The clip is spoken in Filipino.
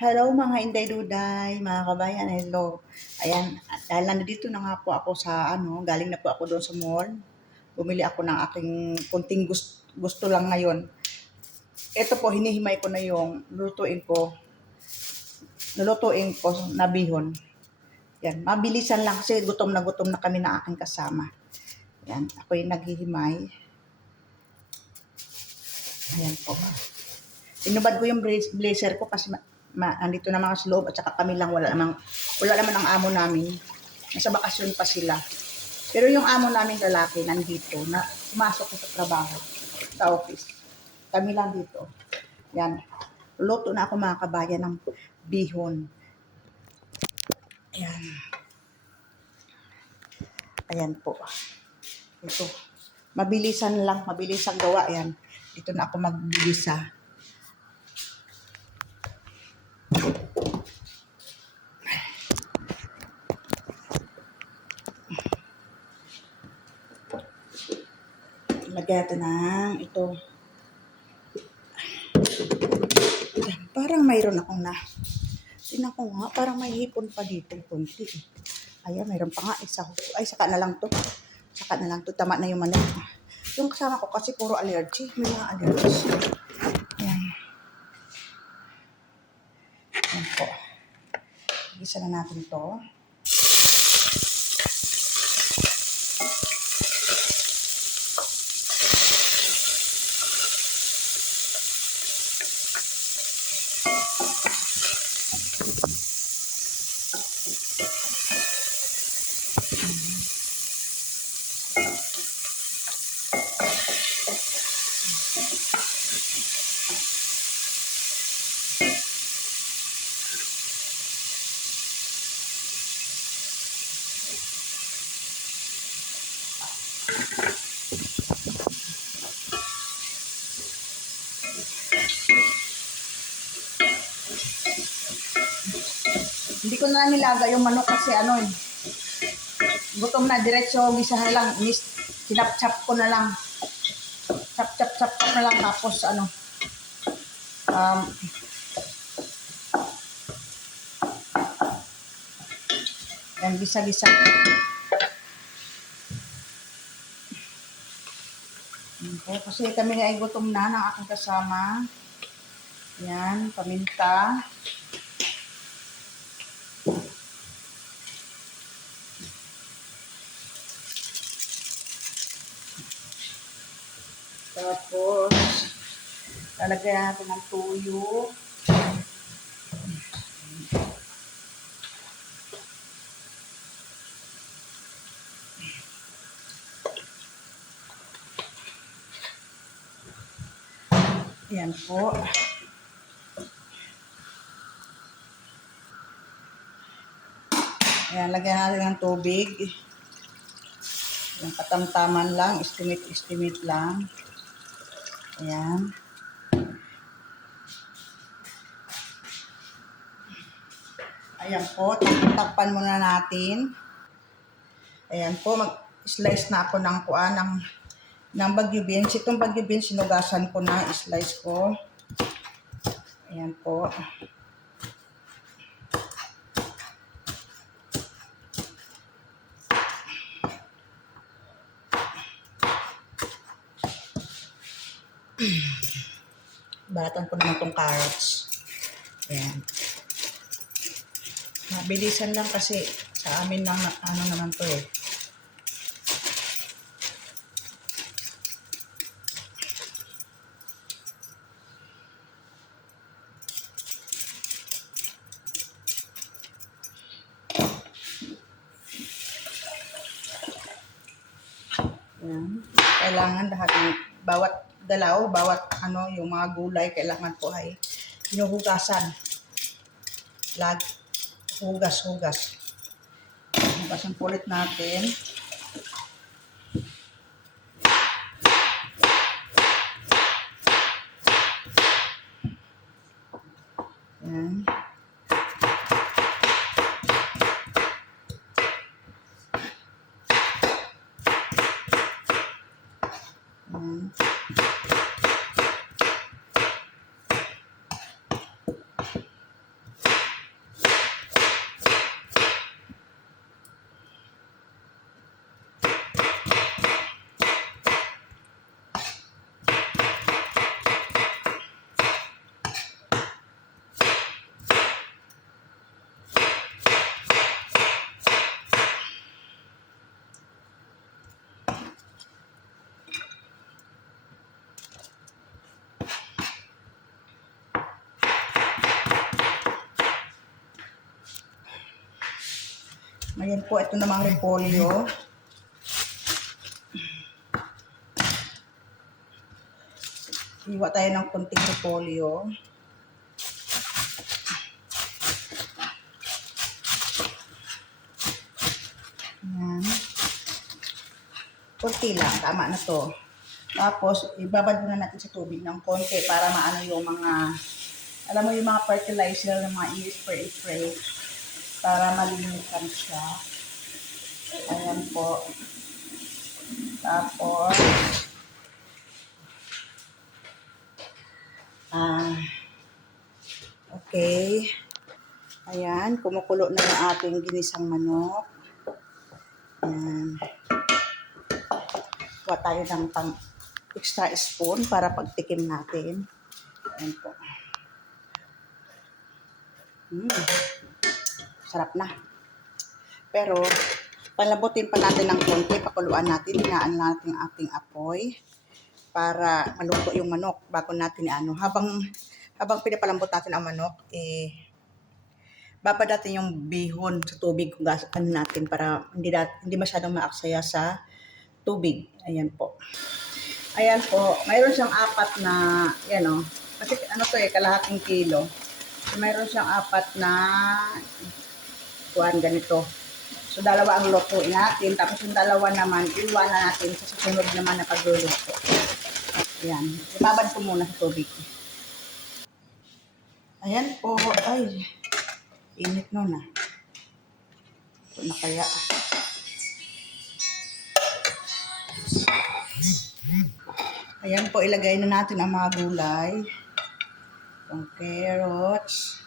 Hello mga Inday Duday, mga kabayan, hello. Ayan, dahil nandito na nga po ako sa galing na po ako doon sa mall. Bumili ako ng aking kunting gusto lang ngayon. Ito po, hinihimay ko na yung lulutuin ko na bihon. Yan, mabilisan lang kasi gutom na kami na aking kasama. Yan, ako yung naghihimay. Ayan po. Inubad ko yung blazer ko kasi andito naman sa loob at saka kami lang, wala naman ang amo namin. Nasa bakasyon pa sila. Pero yung amo namin lalaki nandito, na pumasok ko sa trabaho, sa office. Kami lang dito. Yan. Luto na ako mga kabayan ng bihon. Ayan. Ayan po. Ito. Mabilisan lang, mabilisang gawa. Ayan. Dito na ako magbibisa. Lagyan natin ng ito. Parang mayroon akong tingnan ko nga, parang may hipon pa dito, konti. Ayan, mayroon pa nga, isa. Ay, saka na lang to. Saka na lang to, tama na yung mali. Yung kasama ko kasi puro allergy. May mga allergies. Ayan. Ayan po. Isa na natin to. Hindi ko na nilaga yung manok kasi gutom na, diretso gisahan lang, sinap-chap ko na lang. Chap na lang tapos yan, gisa-gisa. Okay, kasi kami nga ay gutom na ng aking kasama. Yan, paminta. Tapos, lalagyan natin ng tuyo. Yan po. Ayan, lagyan natin ng tubig. Yung katamtaman lang, estimate lang. Ayan. Ayan po, takpan muna natin. Ayan po, mag-slice na ako ng bagyo beans. Itong bagyo beans, sinugasan ko na, slice ko. Ayan po. Balatan ko naman itong carrots. Ayan. Mabilisan lang kasi sa amin lang naman to eh. Ayan. Kailangan lahat ng bawat dalaw, yung mga gulay, kailangan po ay hinuhugasan. Hugas. Hugasan po ulit natin. Ayan. Ayan po, ito namang repolyo. Hiwa tayo ng konting repolyo. Ayan. Konti lang, tama na to. Tapos, ibabad muna natin sa tubig ng konti para maano yung mga, alam mo yung mga fertilizer ng mga i-spray para malinisan siya. Ayan po. Tapos, okay. Ayan, kumukulo na yung ating ginisang manok. Ayan. Kuha tayo ng pang extra spoon para pagtikim natin. Ayan po. Sarap na. Pero, palabutin pa natin ng konti, pakuluan natin, hinaan natin ang ating apoy para maluto yung manok bago natin habang pinapalambot natin ang manok, babad natin yung bihon sa tubig kung ano natin para hindi masyadong maaksaya sa tubig. Ayan po. Ayan po, mayroon siyang apat na, yan o, kasi ano to kalahating kilo. Mayroon siyang apat na, ganito. So, dalawa ang lutuin natin. Tapos yung dalawa naman, iwanan natin sa susunod naman na pagluluto. Ayan. Ibabad ko muna sa tubig. Ayan po. Ay, init nun ah. Ito na kaya. Ayan po, ilagay na natin ang mga gulay. Yung carrots.